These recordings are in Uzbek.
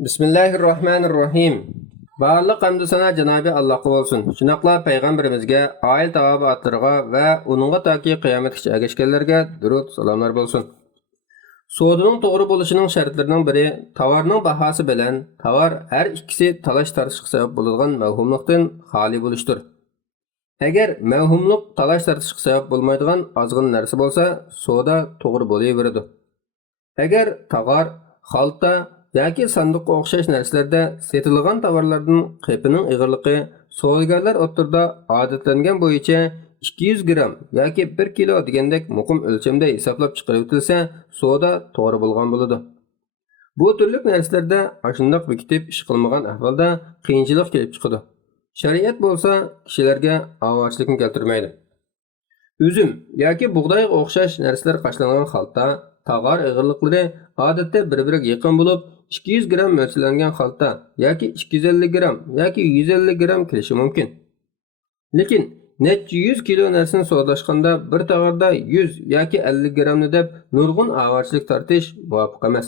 Bismillahirrahmanirrahim. Barliq hamd sana Janobi Allohga bo'lsin. Shunaqla payg'ambarimizga, oil taobatlariga va uningga toki qiyomatgacha ergashganlarga durud salomlar bo'lsin. Savdoning to'g'ri bo'lishining shartlarining biri tovarning bahosi bilan tovar har ikkisi talash tartishga sabab bo'ladigan mavhumlikdan xoli bo'lishdir. Agar mavhumlik talash tartishga sabab bo'lmaydigan ozg'in narsa bo'lsa, savdo to'g'ri bo'laveradi. Agar tovar, xalta yoki sandiqqa o'xshash narsalarda setilgan tovarlarning qepining ig'irligi savdogarlar o'rtasida odatlangan bo'yicha 200 gram yoki 1 kilo degandek muqim o'lchamda hisoblab chiqarib o'tilsa, savdo to'g'ri bo'lgan bo'ladi. Bu turlik narsalarda ashundoq bekitib ish qilmagan ahvolda qiyinchilik kelib chiqadi. Shariat bo'lsa kishilarga avachlikni keltirmaydi. Üzüm yoki bug'doyga o'xshash narsalar qashlangan xalta, tovar ig'irliklari odatda bir-biriga yaqin bo'lib, 200 gram mo'ljallangan xalta yoki 250 gram yoki 150 gram kelishi mumkin. Lekin necha 100 kilo narsani savdolashganda bir tovarda 100 yoki 50 gramni deb nurg'un avachlik tortish muvofiq emas.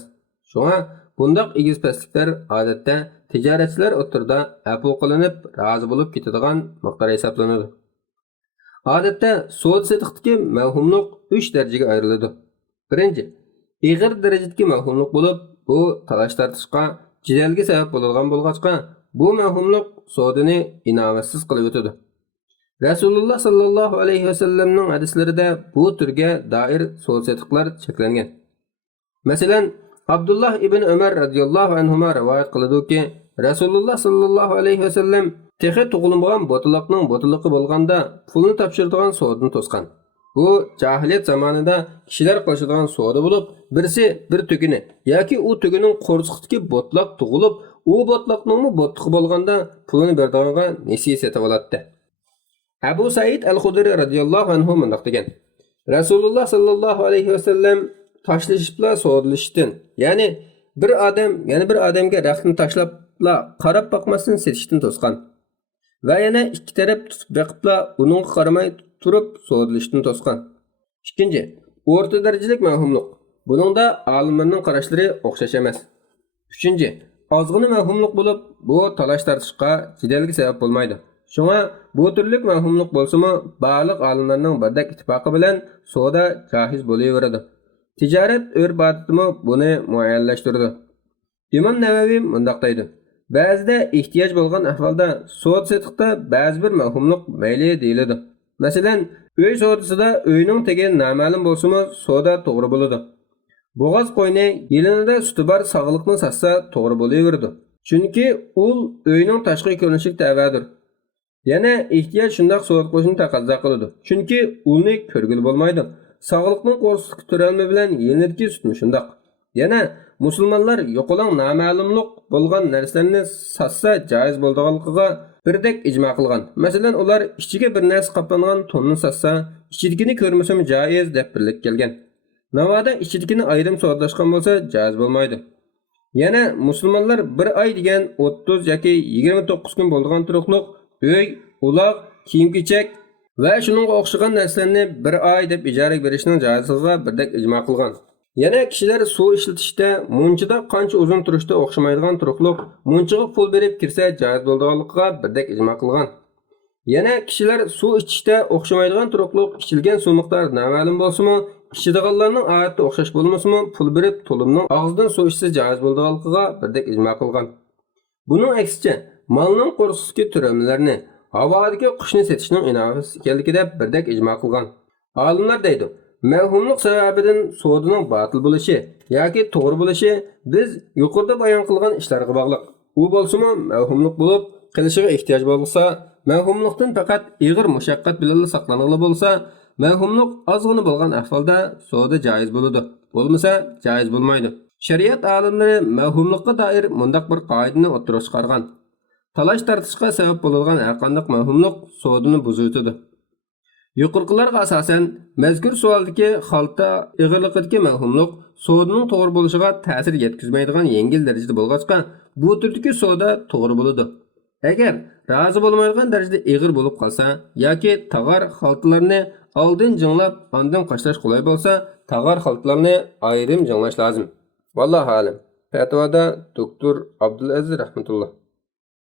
Shunga bundaq egiz pastliklar odatda tijoratchilar o'rtasida afu qilinib, rozi bo'lib ketadigan miqdor hisoblanadi. Odatda savdo-sotiqdagi mavhumlik 3 darajaga ayriladi. Birinchi, ig'ir darajadagi mavhumlik bo'lib, bu talash tartishga, jidalga sabab bo'ladigan bo'lg'achqa, bu mavhumlik savdoni inovatsiz qilib o'tadi. Rasululloh sallallohu alayhi vasallamning hadislarida bu turga doir savdo-sotiqlar cheklangan. Masalan, Abdullah ibn Umar radhiyallohu anhuma rivoyat qiladi-ki, Rasululloh sallallohu alayhi vasallam texi tug'ilmagan botiloqning botiliqi bo'lganda pulni topshiradigan savdoni to'sgan. Bu jahiliyat zamonida kishilar qilishadigan savdo bo'lib, birisi bir tugini yoki u tugining qo'rsiqdagi botloq tug'ilib, u botloqning botliqi bo'lganda pulini berdiganga nasiya setib oladi. Abu Said al-Khudri radhiyallohu anhu mundaq degan: Rasululloh sallallohu alayhi vasallam tashlashibla savdolashishdan, ya'ni bir odam yana bir odamga raqsni tashlabla qarab boqmasdan setishdan to'sgan. Va yana ikki taraf tutib baqibla uningga qaramay turib savdolashishdan to'sgan. Ikkinchi, o'rta darajalik mavhumlik. Buningda olimlarning qarashlari o'xshash emas. Uchinchi, ozg'ina mavhumlik bo'lib, bu talash tartishga, jidalga sabab bo'lmaydi. Shunga bu turlik mavhumlik bo'lsa-mu, baliq olimlarning birdak ittifoqi bilan savdo joiz bo'laveradi. Tijorat urf-odatimi buni muayyanlashtirdi. Imom Navaviy mundaq deydi: Ba'zida ehtiyoj bo'lgan ahvolda savdo-sotiqda ba'zi bir mavhumlik mayli deyiladi. Masalan, uy savdosida uyning tegi noma'lum bo'lsa-mu, savdo to'g'ri bo'ladi. Bo'g'oz qo'yni yelinida suti bor sog'liqni satsa to'g'ri bo'laveradi. Chunki ul uyning tashqi ko'rinishiga tabidir. Yana ehtiyoj shundoq savdo qilishni taqozo qiladi. Chunki ulni ko'rgili bo'lmaydi. Sog'liqning qo'rqitib turalmi bilan yelinidagi sutmi shundoq. Yana musulmonlar yo'qolan noma'lumlik bo'lgan narsalarni satsa joiz bo'ladiganligiga birdek ijmo qilgan. Masalan, ular ichiga bir narsa qoplangan tonni satsa, ichidagini ko'rmasam joiz deb birlik kelgan. Navoda ichidagini ayrim savdolashgan bo'lsa, joiz bo'lmaydi. Yana musulmonlar bir oy degan 30 yoki 29 kun bo'lgan turuqliq uy, uloq, kiyim-kechak va shuningga o'xshagan narsalarni bir oy deb ijaraga berishning joizligiga birdek ijmo qilgan. Yana kishilar suv ishlatishda munchida qancha uzun turishda o'xshamaydigan turuqliq munchiga pul berib kirsa joiz bo'lganligiga birdek ijmo qilgan. Yana kishilar suv ichishda o'xshamaydigan turuqliq ichilgan suv miqdori noma'lum bo'lsa-mu, ichadiganlarning odatda o'xshash bo'lmasa-mu, pul berib to'limning og'zidan suv ichsa joiz bo'lganligiga birdek ijmo qilgan. Buning aksicha, molning qo'rsiqdagi turamlarni, havodagi qushni setishning inovatsiz ekanligida birdek ijmo qilgan. Olimlar deydi: Mavhumlik sababidan savdoning batil bo'lishi yoki to'g'ri bo'lishi biz yuqorida bayon qilgan ishlarga bog'liq. U bo'lsa-mu mavhumlik bo'lib, qilishiga ehtiyoj bo'lsa, mavhumlikdan faqat ig'ir mushaqqat bilan saqlanig'li bo'lsa, mavhumlik ozg'ina bo'lgan ahvolda savdo joiz bo'ladi. Bo'lmasa, joiz bo'lmaydi. Shariat olimlari mavhumlikqa doir mundaq bir qoidani o'ttirib chiqargan. Talash tartishga sabab bo'ladigan har qanday mavhumlik savdoni buzuvdi. Yuqorqilarga asosan, mazkur savoldagi xalta ig'irligidagi mavhumlik savdoning to'g'ri bo'lishiga ta'sir yetkazmaydigan yengil darajada bo'lg'achqa, bu turdagi savdo to'g'ri bo'ladi. Agar rozi bo'lmaydigan darajada ig'ir bo'lib qolsa yoki tovar xaltalarni oldin jinglab, ondan qashlash qulay bo'lsa, tovar xaltalarni ayrim jinglash lozim. Vallohu alam. Fatvoda doktor Abdulaziz rahmatulloh.